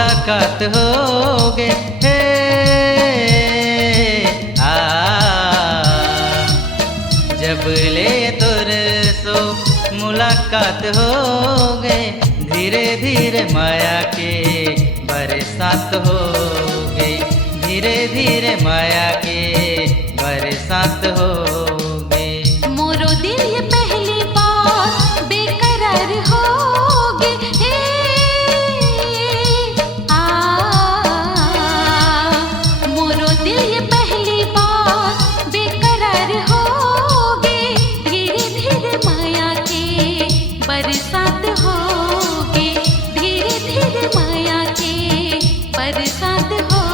मुलाकात होगे। हे आ जब ले तुर सो मुलाकात होगे, धीरे धीरे माया के बरसात होगे, धीरे धीरे माया के बरसात होगे। मोरो दिल ये पहली बार बेकरार होगे। हे आ मोरो दिल ये पहली बार बेकरार होगे, धीरे धीरे माया के बरसात होगे, धीरे धीरे माया के बरसात होगे।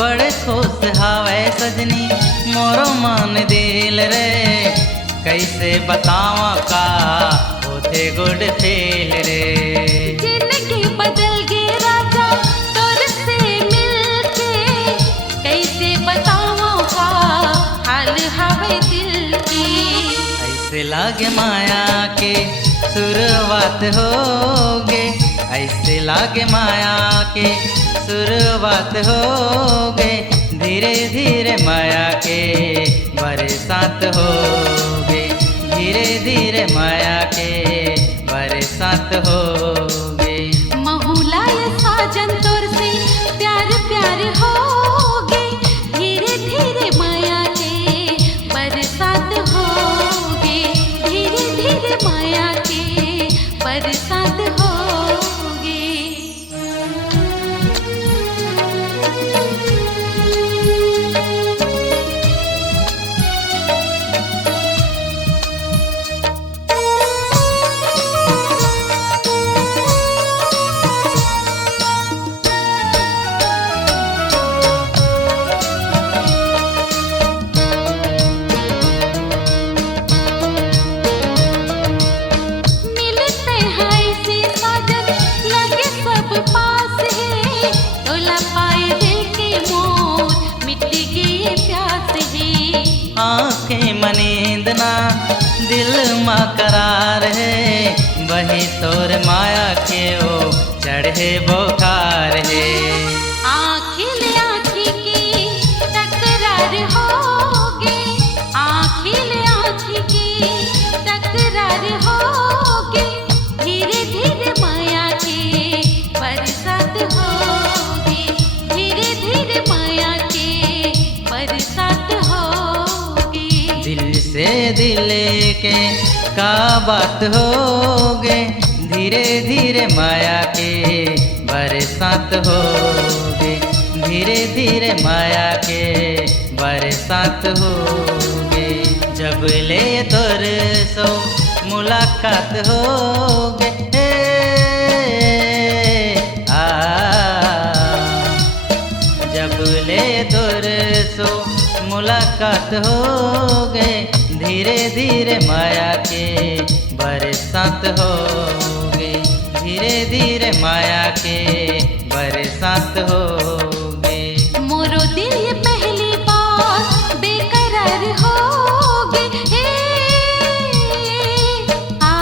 बड़े खुश हावे सजनी मोरो मान दिल रे, कैसे बतावा का होते गुड फेल रे। जिंदगी बदल गई राजा तोर से मिलके, कैसे बताऊं का हाल हवे दिल की। ऐसे लागे माया के शुरुआत होगे, ऐसे लागे माया के शुरुआत होगे, धीरे धीरे माया के बरसात होगे, धीरे धीरे माया के बरसात होगे। महुला ये साजन तोर से प्यार प्यार होगे, धीरे धीरे माया के बरसात होगे, धीरे धीरे माया के बरसात होगे। आँखें मनींद ना दिल मा करार है, वही तोर माया के ओ चढ़े बोखार है। आँखिल आँखी की टकरार होगे, आँखिल आँखी की टकरार होगे, धीरे धीरे माया के बरसात होगी, धीरे धीरे माया के बरसात होगी। दिल से दिल के का बात होगे, धीरे धीरे माया के बरसात होगे, धीरे धीरे माया के बरसात होगे। जब ले तोर सो मुलाकात होगे। आ जब ले तोर सो मुलाकात होगे, धीरे धीरे माया के बरसात होगे, धीरे धीरे माया के बरसात होगे। मोरो दिल ये पहली बार बेकरार होगे। हे आ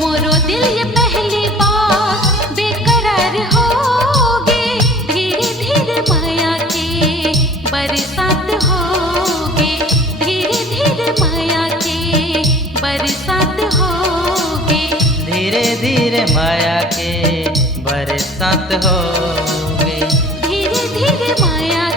मोरो दिल ये पहली बार बेकरार होगे, धीरे धीरे माया के बरसात होगे, धीरे धीरे माया के बरसात होगे, धीरे धीरे माया के बरसात होगे, धीरे धीरे माया